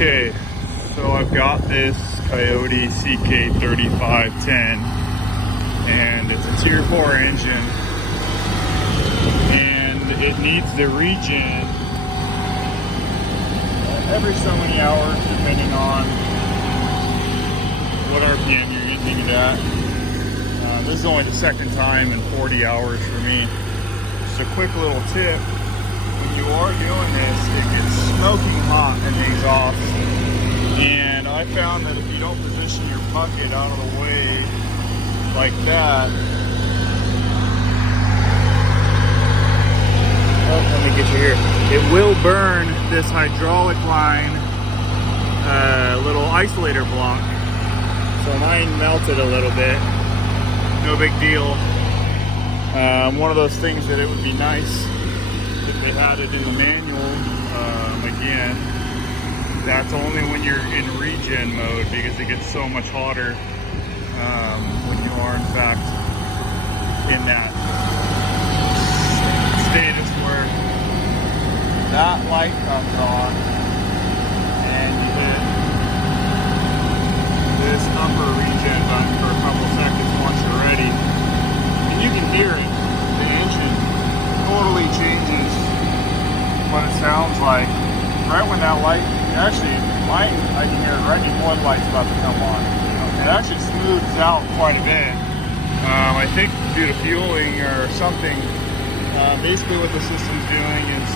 Okay, so I've got this Kioti CK3510 and it's a tier 4 engine and it needs the Regen every so many hours depending on what RPM you're using it at. This is only the second time in 40 hours for me. Just a quick little tip. When you are doing this, it gets smoking hot in the exhaust, and I found that if you don't position your bucket out of the way like that, let me get you here, it will burn this hydraulic line little isolator block. So mine melted a little bit, no big deal. One of those things that it would be nice if they had it in the manual. Again, that's only when you're in regen mode because it gets so much hotter when you are in fact in that status where that light comes on and you hit this upper regen button for a couple seconds once you're ready, and you can hear it. The engine totally changes what it sounds like right when that light, actually mine, I can hear it right before the light's about to come on. It actually smooths out quite a bit. I think due to fueling or something. Basically what the system's doing is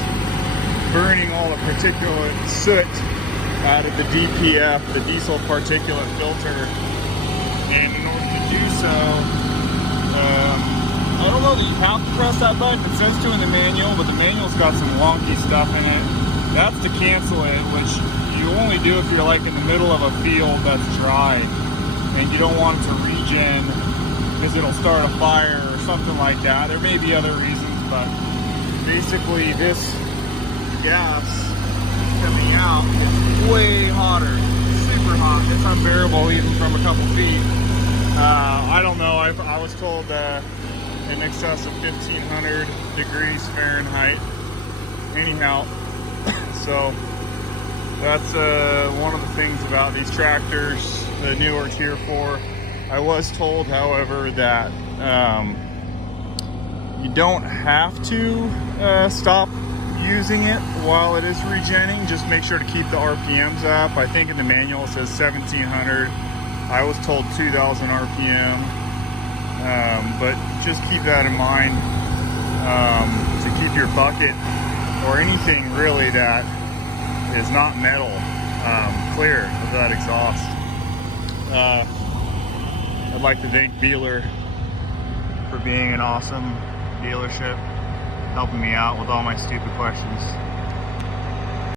burning all the particulate soot out of the DPF, the diesel particulate filter, and in order to do so, I don't know that you have to press that button. It says to in the manual, but the manual's got some wonky stuff in it. That's to cancel it, which you only do if you're like in the middle of a field that's dry and you don't want it to regen because it'll start a fire or something like that. There may be other reasons, but basically this gas coming out is way hotter, super hot. It's unbearable even from a couple feet. I don't know, I was told in excess of 1500 degrees Fahrenheit. Anyhow, so that's one of the things about these tractors, the newer tier 4. I was told, however, that you don't have to stop using it while it is regenning. Just make sure to keep the RPMs up. I think in the manual it says 1700. I was told 2000 RPM, but just keep that in mind to keep your bucket or anything really that is not metal clear of that exhaust. I'd like to thank Beeler for being an awesome dealership, helping me out with all my stupid questions.